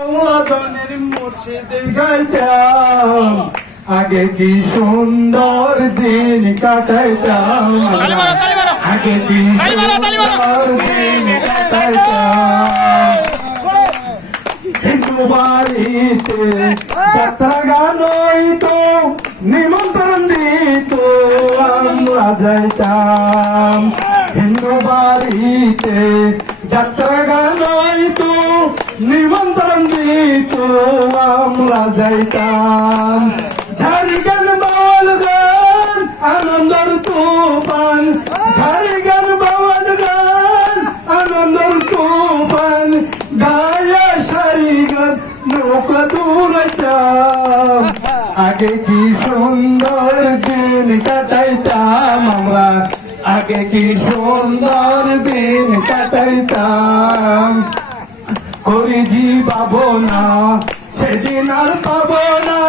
মুর্শিদ গাইতাম আগে কি সুন্দর দিন কাটাইতাম আগে কি সুন্দর দিন কাটাইতাম হিন্দু বাড়িতে যাত্রা গান হইতো নিমন্ত্রণ দিত আমরা যাইতাম হিন্দু বাড়িতে যাত্রা গান হইতো নিমন্ত্রণ দিত আমরা যাইতাম ঝাড়ি গান বাউল গান আনন্দর তুফান ঝাড়ি গান বাউল গান আনন্দর তুফান গায়া সারি গান নৌকা দূরাইতাম আগে কি সুন্দর দিন কাটাইতাম আমরা আগে কি সুন্দর দিন কাটাইতাম করিজি পাবো না সেদিন আর পাবো না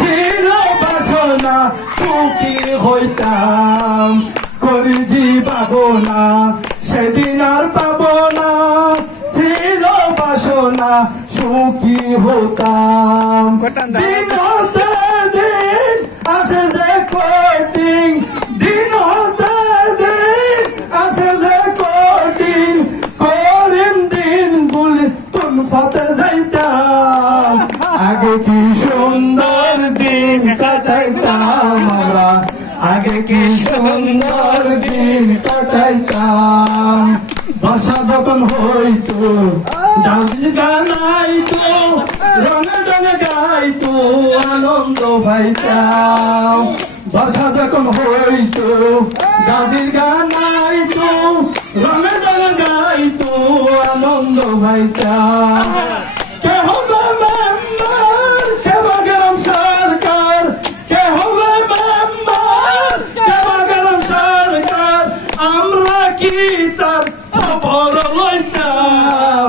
ছিল বাসনা সুখী হইতাম করিজি পাবো না সেদিন আর পাবো না ছিল বাসনা সুখী হতাম দিন হতে দিন আসে যে কঠিন দিন হতে দিন আসে যে কঠিন করিম দিন গুলি তুম ফাতে যাইতাম আগে কি সুন্দর দিন কাটাইতাম আমরা আগে কি সুন্দর দিন কাটাইতাম বর্ষা যখন হইতো জালি গানাইতো রঙে রঙে গাইতো আনন্দ পাইতাম বর্ষা যখন হইতো গাজির গানাইতো রঙে রঙে গাইতো আনন্দ পাইতাম কে হবে মেম্বার কে বাগেরাম সরকার কে হবে মেম্বার কে বাগেরাম সরকার আমরা কি তার খবর লইতাম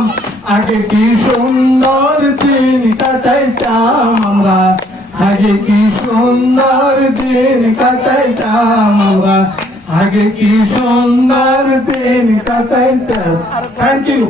আগে কি সুন্দর দিন কাটাইতাম আমরা আগে কি সুন্দর দিন কাটাইতাম আমরা আগে কি সুন্দর দিন কাটাইতাম থ্যাংক ইউ